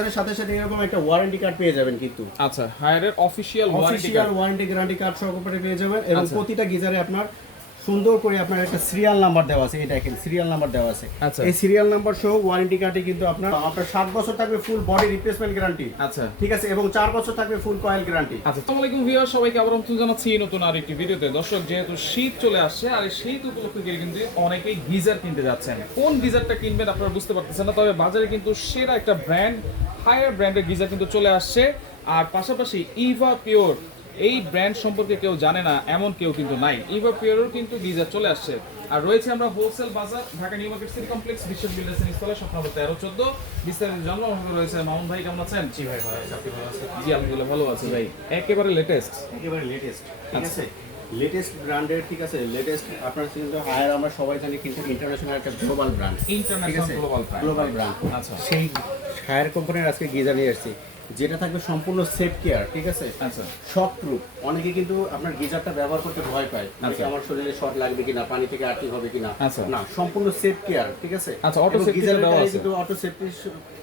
এর সাথে সাথে এরকম একটা ওয়ারেন্টি কার্ড পেয়ে যাবেন কিন্তু। আচ্ছা, হায়ারের অফিশিয়াল ওয়ারেন্টি গ্যারান্টি কার্ড সহকারে পেয়ে যাবেন এবং আচ্ছা। প্রতিটা গিজারে আপনার সুন্দর করে আপনার একটা সিরিয়াল নাম্বার দেওয়া আছে। এই দেখেন সিরিয়াল নাম্বার দেওয়া আছে। আচ্ছা। এই সিরিয়াল নাম্বার সহ ওয়ারেন্টি কার্ডে কিন্তু আপনার 7 বছর থাকবে ফুল বডি রিপ্লেসমেন্ট গ্যারান্টি। আচ্ছা, ঠিক আছে, এবং 4 বছর থাকবে ফুল কয়েল গ্যারান্টি। আচ্ছা, আসসালামু আলাইকুম ভিউয়ার, সবাইকে আবার আমন্ত্রণ জানাচ্ছি নতুন আরেকটি ভিডিওতে। দর্শক, যেহেতু শীত চলে আসছে আর এই শীত উপলক্ষে কিন্তু অনেকেই গিজার কিনতে যাচ্ছেন। কোন গিজারটা কিনবেন আপনারা বুঝতে পারতেছেন না, তবে বাজারে কিন্তু সেরা একটা ব্র্যান্ড, হায়ার ব্র্যান্ডের গিজার কিন্তু চলে আসছে। আর পাশাপাশি ইভা পিওর, এই ব্র্যান্ড সম্পর্কে কেউ জানে না এমন কেউ কিন্তু নাই। ইভা পিওরের কিন্তু গিজার চলে আসছে। আর রয়েছে আমরা হোলসেল বাজার, Dhaka new market city complex, বিশ্বাস বিল্ডার্সের নিচতলায়, শপ নম্বর 1314। বিস্তারিত জানার জন্য রয়েছে মামুন ভাই। কেমন আছেন? জি ভাই, ভালো আছি। আপনি ভালো আছেন? জি, আলহামদুলিল্লাহ ভালো আছি ভাই। একেবারে লেটেস্ট, ঠিক আছে, লেটেস্ট ব্র্যান্ডের। ঠিক আছে, লেটেস্ট আপনার কিন্তু হায়ার আমরা সবাই জানি কিন্তু ইন্টারন্যাশনাল একটা global brand, international global brand. আচ্ছা, সেই হায়ার কোম্পানির আজকে গিজার নিয়ে আসছি, যেটা থাকবে সম্পূর্ণ সেফ কেয়ার। ঠিক আছে, আচ্ছা, শক প্রুফ। অনেকে কিন্তু আপনার গিজারটা ব্যবহার করতে ভয় পায়, যে আমার শরীরে শর্ট লাগবে কিনা, পানি থেকে আর্থিং হবে কিনা। আচ্ছা, না, সম্পূর্ণ সেফ কেয়ার। ঠিক আছে, আচ্ছা, অটো সেফটি গিজারের দেওয়া গায়ে আছে কিন্তু অটো সেফটি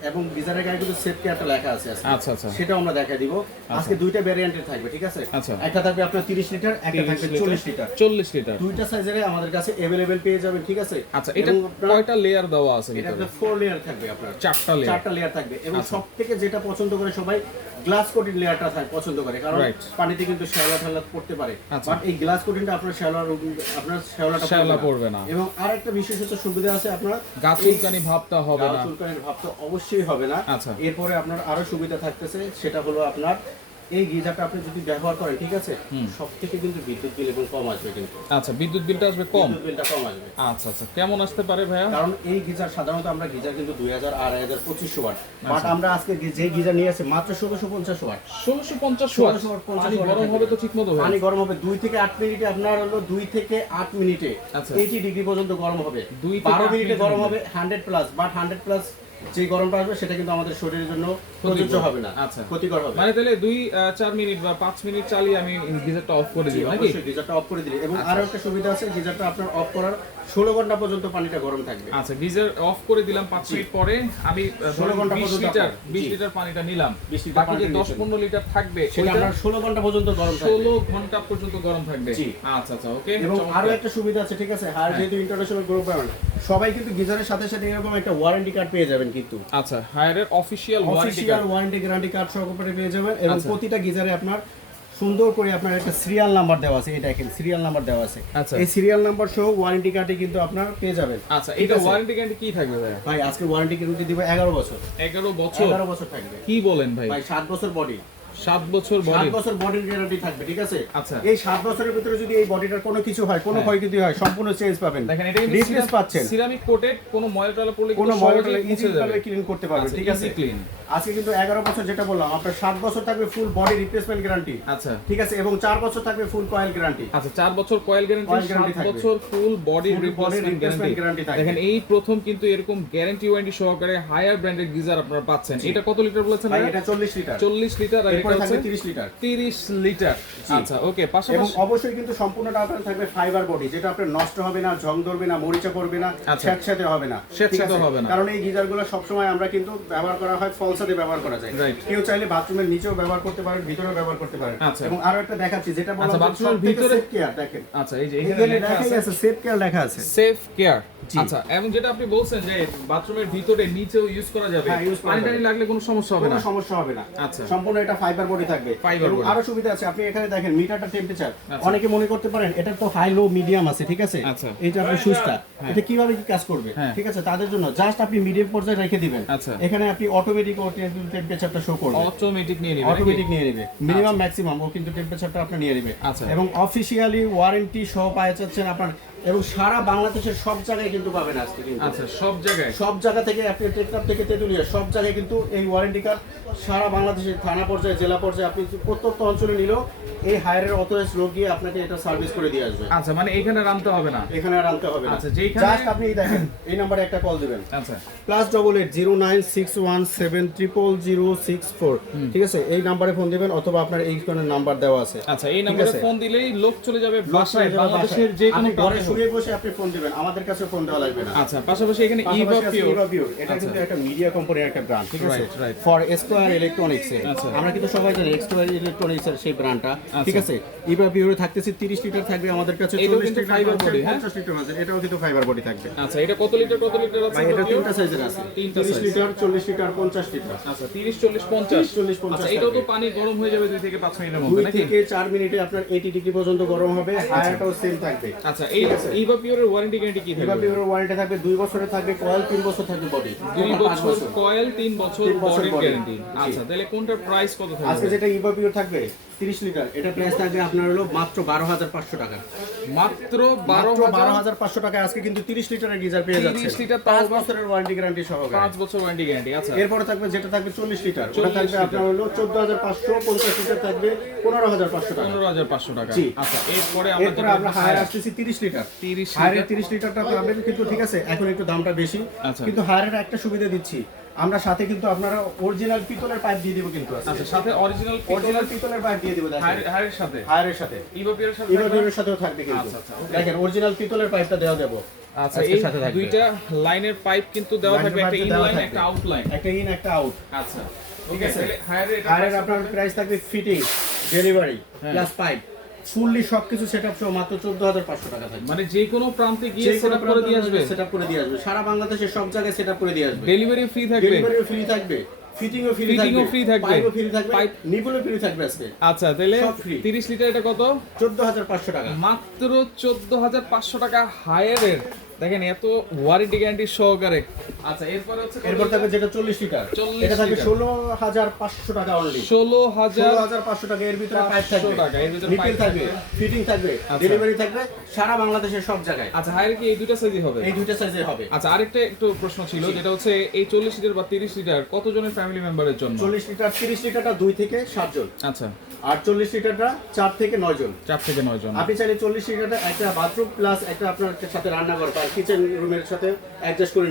এবং গিজারের গায়ে কিন্তু সেফ কেয়ারটা লেখা আছে। আচ্ছা, আচ্ছা, সেটাও আমরা দেখাই দিব। আজকে দুইটা ভ্যারিয়েন্টের থাকবে। ঠিক আছে, আচ্ছা, একটা থাকবে আপনার 30 লিটার, একটা থাকবে 40 লিটার। 40 লিটার দুইটা সাইজের আমাদের কাছে अवेलेबल পেয়ে যাবেন। ঠিক আছে, আচ্ছা, এটা কয়টা লেয়ার দেওয়া আছে? এটা 4 লেয়ার থাকবে, আপনার 4টা লেয়ার থাকবে। এবং সবথেকে যেটা পছন্দ করে সবাই, গ্লাস কোটেড লেয়ারটা পছন্দ করে, কারণ পানিতে কিন্তু শ্যাওলা ঠাল্লা পড়তে পারে। বাট এই গ্লাস কোটিংটা আপনার শ্যাওলাটা পড়বে না। এবং আরেকটা বিশেষ সুবিধা আছে, আপনার গাছ চুলকানি ভাবটা হবে না। গাছ চুলকানির ভাবটা অবশ্যই হবে না। আচ্ছা, এরপরে আপনার আরো সুবিধা থাকতেছে, সেটা হলো আপনার এই গিজারটা আপনি যদি ব্যবহার করেন, ঠিক আছে, সবথেকে কিন্তু বিদ্যুৎ বিল এবং কম আসবে কিন্তু। আচ্ছা, বিদ্যুৎ বিলটা আসবে কম? বিদ্যুৎ বিলটা কম আসবে। আচ্ছা, আচ্ছা, কেমন আসতে পারে ভাইয়া? কারণ এই গিজার সাধারণত আমরা গিজার কিন্তু 2000 আর 2500 ওয়াট, বাট আমরা আজকে যে গিজার নিয়ে আসি মাত্র 1650 ওয়াট। 1650 ওয়াট। পানি গরম হবে তো ঠিক মতো? পানি গরম হবে 2 থেকে 8 মিনিটে। আপনার হলো 2 থেকে 8 মিনিটে 80 ডিগ্রি পর্যন্ত গরম হবে। 12 মিনিটে গরম হবে 100 প্লাস, বাট 100 প্লাস যে গরমটা আসবে সেটা কিন্তু আমাদের শরীরের জন্য প্রযোজ্য হবে না। আচ্ছা, ক্ষতিকর হবে। মানে তাহলে 2-4 মিনিট বা 5 মিনিট চালিয়ে আমি গিজারটা অফ করে দিই নাকি? অবশ্যই গিজারটা অফ করে দিলে। এবং আরো একটা সুবিধা আছে, গিজারটা আপনার অফ করার 16 ঘন্টা পর্যন্ত পানিটা গরম থাকবে। আচ্ছা, গিজার অফ করে দিলাম, 5 মিনিট পরে আমি 16 ঘন্টা পর্যন্ত 20 লিটার পানিটা নিলাম, 20 লিটার বাকি যে 10-15 লিটার থাকবে সেটা আপনার 16 ঘন্টা পর্যন্ত গরম থাকবে। 16 ঘন্টা পর্যন্ত গরম থাকবে। আচ্ছা, আচ্ছা, ওকে। এবং আরো একটা সুবিধা আছে, ঠিক আছে, হায়ার যেহেতু ইন্টারন্যাশনাল গ্রুপ ব্র্যান্ড, সবাই কিন্তু গিজারের সাথে সাথে এরকম একটা ওয়ারেন্টি কার্ড পেয়ে যাবেন কিন্তু। আচ্ছা, হায়ারের অফিশিয়াল ওয়ারেন্টি গ্যারান্টি কার্ড সহকারে পেয়ে যাবেন। এবং প্রতিটা গিজারে আপনার সুন্দর করে আপনার একটা সিরিয়াল নাম্বার দেওয়া আছে। এই দেখেন সিরিয়াল নাম্বার দেওয়া আছে। এই সিরিয়াল নাম্বার সহ ওয়ারেন্টি কার্ডে কিন্তু আপনার পেয়ে যাবেন। আচ্ছা, এটা ওয়ারেন্টি গ্যারান্টি কি থাকবে ভাই? ভাই আজকে ওয়ারেন্টি গ্যারান্টি দিব 11 বছর। 11 বছর থাকবে। কি বলেন ভাই? ভাই 7 বছর বডি, 7 বছর বডির গ্যারান্টি থাকবে। ঠিক আছে, আচ্ছা, এই 7 বছরের ভিতরে যদি এই বডিটার কোনো কিছু হয়, কোনো ক্ষয়ক্ষতি হয়, সম্পূর্ণ চেঞ্জ পাবেন। দেখেন, এটা কিন্তু রিপ্লেস পাচ্ছেন। সিরামিক কোটেড, কোনো ময়লা টয়লা পড়লে কোনো ময়লা টয়লা ইজিভাবে ক্লিন করতে পারবেন। ঠিক আছে, ক্লিন। আজকে কিন্তু 11 বছর, যেটা বললাম আপনার 7 বছর থাকবে ফুল বডি রিপ্লেসমেন্ট গ্যারান্টি। আচ্ছা, ঠিক আছে, এবং 4 বছর থাকবে ফুল কয়েল গ্যারান্টি। আচ্ছা, 4 বছর কয়েল গ্যারান্টি, 7 বছর ফুল বডি রিপ্লেসমেন্ট গ্যারান্টি। দেখেন, এই প্রথম কিন্তু এরকম গ্যারান্টি ওয়ারেন্টি সহকারে হায়ার ব্র্যান্ডের গিজার আপনারা পাচ্ছেন। এটা কত লিটার বলেছেন ভাই? এটা 40 লিটার। 40 লিটার, আর এটা হচ্ছে 30 লিটার। 30 লিটার। আচ্ছা, ওকে। পাশাপাশি এবং অবশ্যই কিন্তু সম্পূর্ণটা আপনার থাকবে ফাইবার বডি, যেটা আপনার নষ্ট হবে না, জং ধরবে না, মরিচা পড়বে না, স্যাঁতস্যাঁতে হবে না। স্যাঁতস্যাঁতে হবে না, কারণ এই গিজারগুলো সব সময় আমরা কিন্তু ব্যবহার করা হয় ফলসাতে ব্যবহার করা যায়। কেউ চাইলে বাথরুমের নিচেও ব্যবহার করতে পারেন, ভিতরেও ব্যবহার করতে পারেন। এবং আরো একটা দেখাচ্ছি, যেটা বলা হয় বাথরুমের ভিতরে সেফ কেয়ার। দেখেন, আচ্ছা, এই যে এখানে লেখা আছে সেফ কেয়ার লেখা আছে, সেফ কেয়ার। আচ্ছা, এবং যেটা আপনি বলছেন যে বাথরুমের ভিতরে নিচেও ইউজ করা যাবে, পানি টানি লাগলে কোনো সমস্যা হবে না। কোনো সমস্যা হবে না। আচ্ছা, সম্পূর্ণ এটা ফাইবার বডি থাকবে। এবং আরো সুবিধা আছে, আপনি এখানে দেখেন মিটারটা টেম্পারেচার। অনেকে মনে করতে পারেন এটা তো হাই লো মিডিয়াম আছে। ঠিক আছে, এইটা আপনার সুইচটা, এটা কিভাবে কি কাজ করবে? ঠিক আছে, তাদের জন্য জাস্ট আপনি মিডিয়াম পর্যায়ে রেখে দিবেন। এখানে আপনি অটোমেটিক টেম্পারেচারটা শো করবে, অটোমেটিক নিয়ে নেবে। মিনিমাম ম্যাক্সিমাম ও কিন্তু টেম্পারেচারটা আপনি নিয়ে নেবে। এবং অফিশিয়ালি ওয়ারেন্টি সহ পাওয়া যাচ্ছেন আপনার। এবং সারা বাংলাদেশের সব জায়গায় কিন্তু পাবেন আজকে কিন্তু। আচ্ছা, সব জায়গা থেকে আপনি টেকনাফ থেকে তেতুলিয়া সব জায়গায় কিন্তু এই ওয়ারেন্টি কার্ড সারা বাংলাদেশের থানা পর্যায়ে, জেলা পর্যায়ে, আপনি প্রত্যন্ত অঞ্চলে নিলেও এই হায়ারের অথরাইজড লোক গিয়ে আপনাকে এটা সার্ভিস করে দিয়ে আসবে। আচ্ছা, মানে এখানে আনতে হবে না? এখানে আর আনতে হবে না। আচ্ছা, যেখানে জাস্ট আপনি দেখেন এই নম্বরে একটা কল দিবেন। আচ্ছা, +88 096170064। ঠিক আছে, এই নম্বরে ফোন দিবেন, অথবা আপনার এই কোন নাম্বার দেওয়া আছে। আচ্ছা, এই নম্বরে ফোন দিলেই লোক চলে যাবে বাসায়, বাংলাদেশের যে কোনো শুয়ে বসে আপনি ফোন দিবেন, আমাদের কাছে ফোন দেওয়া লাগবে না। আচ্ছা, পাশাপাশি এখানে ইভাপিওর, এটা কিন্তু একটা মিডিয়া কোম্পানির একটা ব্র্যান্ড, ঠিক আছে, ফর স্কয়ার ইলেকট্রনিক্স এর। আমরা কিন্তু সবাই জানি স্কয়ার ইলেকট্রনিক্স এর সেই ব্র্যান্ডটা, ঠিক আছে। ইভাপিওরে থাকতেছে 30 লিটার থাকবে আমাদের কাছে, 40 লিটার ফাইবার বডি, 50 লিটার আছে, এটাও কিন্তু ফাইবার বডি থাকবে। আচ্ছা, এটা কত লিটার আছে? এটা তিনটা সাইজের আছে, 30 লিটার, 40 লিটার, 50 লিটার। আচ্ছা, 30, 40, 50। আচ্ছা, এটাও তো পানি গরম হয়ে যাবে 2 থেকে 5 মিনিটের মধ্যে নাকি? 2 থেকে 4 মিনিটে আপনার 80 ডিগ্রি পর্যন্ত গরম হবে, হায়ারটাও সেম থাকবে। আচ্ছা, এই ইভাপিওরের ওয়ারেন্টি গ্যারান্টি কি থাকবে? ইভাপিওরের ওয়ারেন্টি থাকবে 2 বছরের থাকবে কয়েল, 3 বছর থাকবে বডি। 2 বছর কয়েল, 3 বছর বডির গ্যারান্টি। আচ্ছা, তাহলে কোনটার প্রাইস কত থাকবে? আজকে যেটা ইভাপিওর থাকবে 30 লিটার, এটা প্রাইস থাকবে আপনার হলো মাত্র 12,500 টাকা। মাত্র 12,500 টাকায় আজকে কিন্তু 30 লিটারের গিজার পেয়ে যাচ্ছে। 30 লিটার, 5 বছরের ওয়ারেন্টি গ্যারান্টি সহকারে। 5 বছর ওয়ারেন্টি গ্যারান্টি। আচ্ছা, এরপরে থাকবে যেটা থাকবে 40 লিটার, ওটা থাকবে আপনার হলো 14,500, 50 লিটার থাকবে 15,500 টাকা। 15,500 টাকা। আচ্ছা, এরপরে আমরা হায়ার আসতেছি 30 লিটার। হায়ারের 30 লিটারটা পাবেন কিন্তু, ঠিক আছে, এখন একটু দামটা বেশি, কিন্তু হায়ারের একটা সুবিধা দিচ্ছি আমরা, সাথে কিন্তু আপনারা অরিজিনাল পিতলের পাইপ দিয়ে দিব কিন্তু। আচ্ছা, সাথে অরিজিনাল পিতলের পাইপ দিয়ে দিব, হায়ারের সাথে ইভাপিওরের সাথেও থাকবে কিন্তু। দেখেন অরিজিনাল পিতলের পাইপটা দেওয়া দেব। আচ্ছা, এই দুইটা লাইনের পাইপ কিন্তু দেওয়া থাকবে, একটা ইন লাইন, একটা আউট লাইন, একটা ইন একটা আউট। আচ্ছা, ঠিক আছে। হায়ারের আপনার প্রাইস থাকবে fitting, delivery plus pipe, fully সবকিছু সেটআপ সহ মাত্র 14,500 টাকা থাকবে। মানে যে কোনো প্রান্তে গিয়ে সেটআপ করে দিয়ে আসবে, সারা বাংলাদেশে সব জায়গায় সেটআপ করে দিয়ে আসবে। ডেলিভারি ফ্রি থাকবে, ফিটিংও ফ্রি থাকবে, পাইপও ফ্রি থাকবে, নিপলও ফ্রি থাকবে আজকে। আচ্ছা, তাহলে 30 লিটার এটা কত? 14,500 টাকা, মাত্র 14,500 টাকা হায়ারের। দেখেন এত ওয়ারেন্টি গ্যারান্টি সহকারে। আচ্ছা, এরপর থাকবে যেটা 40 লিটার, এটা থাকবে 16,500 টাকা অনলি। 16,500 টাকা। এর ভিতরে পাইপ থাকবে, নিপল থাকবে, ফিটিং থাকবে, ডেলিভারি থাকবে সারা বাংলাদেশের সব জায়গায়। আচ্ছা, হায়ার কি এই দুইটা সাইজই হবে? এই দুইটা সাইজে হবে। আচ্ছা, আরেকটা একটু প্রশ্ন ছিল, যেটা হচ্ছে এই 40 লিটার বা 30 লিটার কতজনের ফ্যামিলি মেম্বারের জন্য? 40 লিটার 30 লিটারটা 2 থেকে 7 জন। আচ্ছা, আর 40 লিটারটা 4 থেকে 9 জন। 4 থেকে 9 জন। আপনি চাইলে 40 লিটারটা একটা বাথরুম প্লাস একটা আপনার সাথে রান্নাঘর বা কিচেন রুমের সাথে অ্যাডজাস্ট করে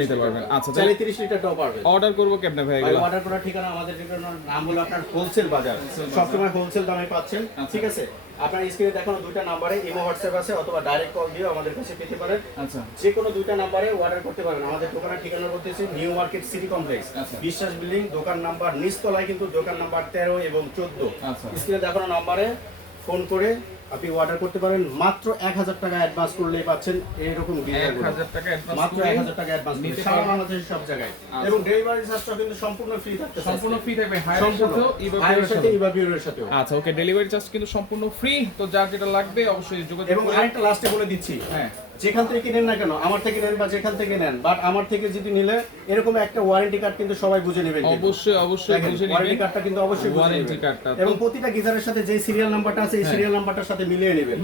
নিতে পারবেন। আচ্ছা, চাইলে 30 লিটারটাও পারবেন। অর্ডার করব কেমনে ভাই? অর্ডার করার ঠিকানা আমাদের ঠিকানার নাম হলো আপনার হোলসেল বাজার, সবসময় হোলসেল দামে পাচ্ছেন, ঠিক আছে। আপনার স্ক্রিনে দেখানো দুইটা নম্বরে ইমো হোয়াটসঅ্যাপ আছে, অথবা ডাইরেক্ট কল দিয়ে আমাদের কাছে পেতে পারেন। আচ্ছা, যে কোনো দুইটা নম্বরে অর্ডার করতে পারেন। আমাদের দোকানের ঠিকানা বলতেছি নিউ মার্কেট সিটি কমপ্লেক্স, বিশ্বাস বিল্ডিং, দোকান নাম্বার নিচতলায় কিন্তু দোকান নাম্বার 13 এবং 14। স্ক্রিনে দেখানো নম্বরে ফোন করে আপনি অর্ডার করতে পারেন। মাত্র 1,000 টাকা অ্যাডভান্স করলেই পাচ্ছেন এরকম গিজার। 1,000 টাকা অ্যাডভান্স, মাত্র 1,000 টাকা অ্যাডভান্স নিতে সারা বাংলাদেশের সব জায়গায়। এবং ডেলিভারি চার্জটা কিন্তু সম্পূর্ণ ফ্রি থাকবে, সম্পূর্ণ ফ্রি থাকবে হায়ারের সাথে, ইভাপিওরের সাথে। আচ্ছা, ওকে, ডেলিভারি চার্জ কিন্তু সম্পূর্ণ ফ্রি। তো যার যেটা লাগবে অবশ্যই যোগাযোগ করুন। এবং আরেকটা লাস্টে বলে দিচ্ছি, হ্যাঁ, যেখান থেকে কিনেন না কেন, আমার থেকে নেন বা যেখান থেকে নেন, বাট আমার থেকে যদি নিলে এরকম একটা ওয়ারেন্টি কার্ড কিন্তু সবাই বুঝে নেবেন। অবশ্যই বুঝে নেবেন ওয়ারেন্টি কার্ডটা কিন্তু অবশ্যই ওয়ারেন্টি কার্ডটা, এবং প্রতিটা গিজারের সাথে যে সিরিয়াল নাম্বারটা আছে এই সিরিয়াল নাম্বারটার সাথে মিলিয়ে নেবেন।